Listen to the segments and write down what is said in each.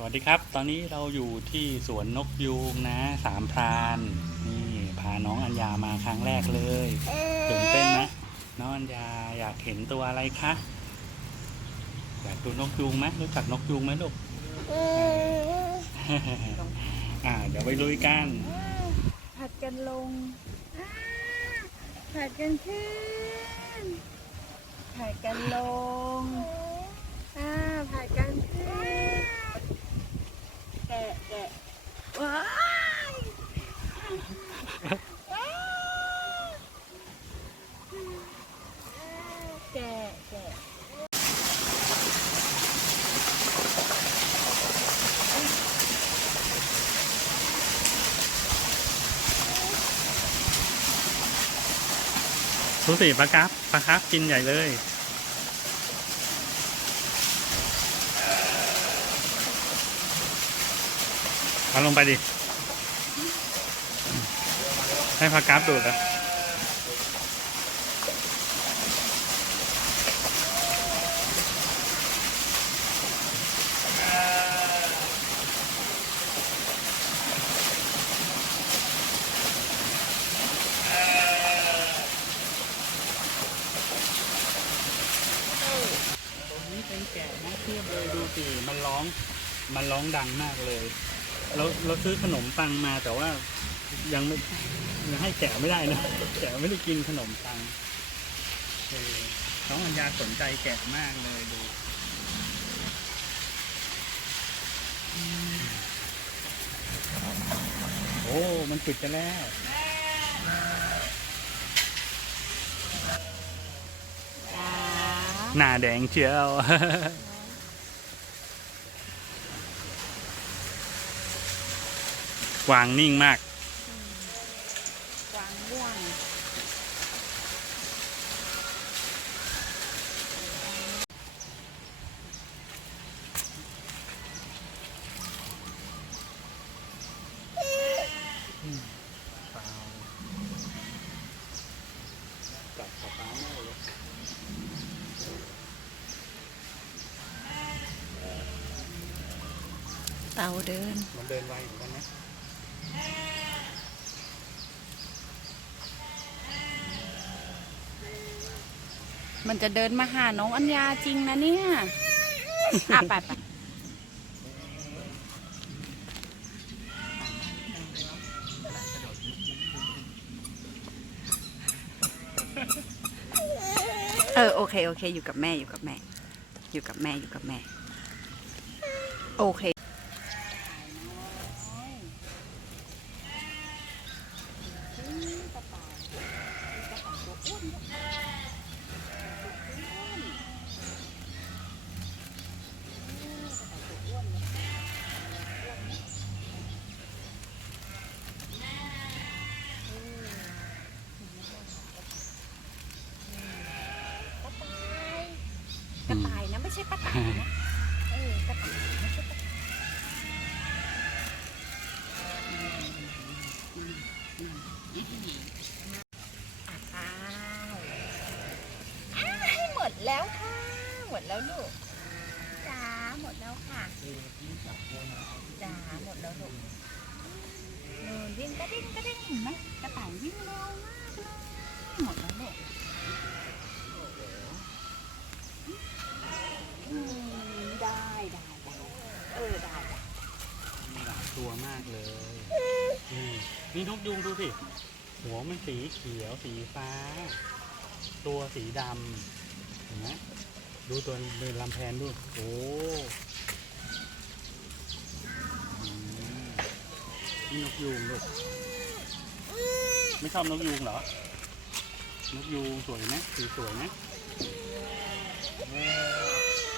สวัสดีครับ ตอนนี้เราอยู่ที่สวนนกยูงนะสามพรานนี่พาน้องอัญญามาครั้งแรกเลยตื่นเต้นไหมน้องอัญญาอยากเห็นตัวอะไรคะอยากดูนกยูงไหมรู้จักนกยูงไหมลูกอ่าเดี๋ยวไปลุยกันผัดกันลงผัดกันขึ้นผัดกันลงอ่าผัดกันขึ้น แกะแกะว้ายว้ายแกะแกะดูสิปลาครับปลาครับกินใหญ่เลย เอาลงไปดิ ให้ปลากราฟดูดอะตรงนี้เป็นแกะนะเทียบเลยดูสิมันร้อง มันร้องดังมากเลย เราเราซื้อขนมปังมาแต่ว่ายังไม่ยังให้แกะไม่ได้นะแกะไม่ได้กินขนมปังเออน้องอัญญาสนใจแกะมากเลยดูอืมโอ้ มันปิดไปแล้วจ้าหน้าแดงเชียว วางนิ่งมาก กวางม่วงเปล่าจับกับฟ้าแม่เลยเต่าเดิน มันเดินไวเหมือนกันนะ มันจะเดินมาหาน้องอัญญาจริงนะเนี่ย อะไปไปเออโอเค โอเค อยู่กับแม่อยู่กับแม่ อยู่กับแม่อยู่กับแม่ โอเค กระต่ายนะไม่ใช่ป้าต่ายนะเออกระต่ายไม่ใช่ป้าต่ายอะอ้าวอ้าวให้หมดแล้วค่ะ หมดแล้วลูกจ้าหมดแล้วค่ะจ้าหมดแล้วลูกนูนวิ่งกระดิ่งกระดิ่งเห็นไหมกระต่ายวิ่งเร็วมากเลยหมดแล้วลูก อืมได้ได้ได้เออได้ได้ มีหลายตัวมาก เลยอืมนี่นกยุงดูสิ หัวมันสีเขียวสีฟ้า ตัวสีดำเห็นไหมดูตัวเดินลำแพนดูโอ้อืมนี่นกยูงลูกไม่ชอบนกยูงเหรอ นกยูงสวยไหมสีสวยไหม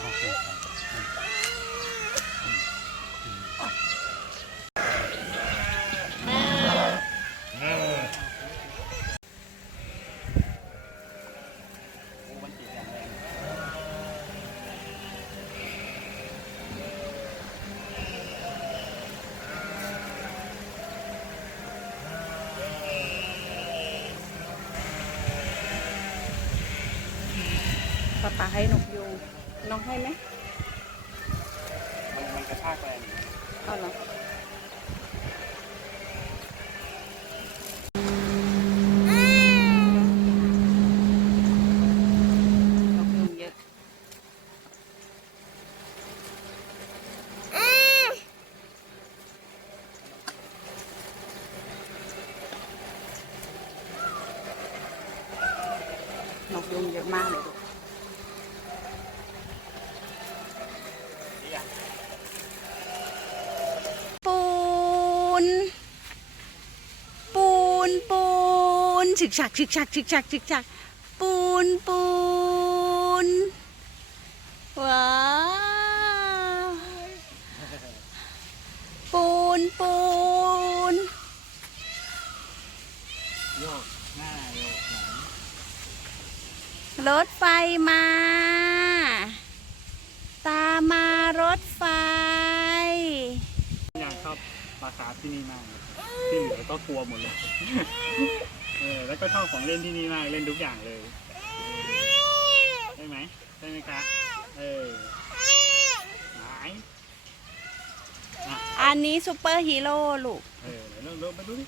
โอเคครับโอ้มันติดอย่างแรง ป้าป้าให้นกยูงน้องให้ไหมมันมันกระชากแรงเอาเหรอดอกยุงเยอะนกยุงเยอะมากเลยลูกปูน ปูน ปูน ฉึกฉักฉึกฉักฉึกฉักฉึกฉักปูนปูนว้าวปูนปูนโยกหน้าโยกหลังรถไฟมา ตามมารถไฟยากชอบปลาคาที่นี่มากเลยที่เหลือก็กลัวหมดเลย แล้วก็ชอบของเล่นที่นี่มากเล่นทุกอย่างเลยใช่ไหมใช่ไหมคะเออหนอันนี้ซูเปอร์ฮีโร่ลูก เออลองลอไปดูดิ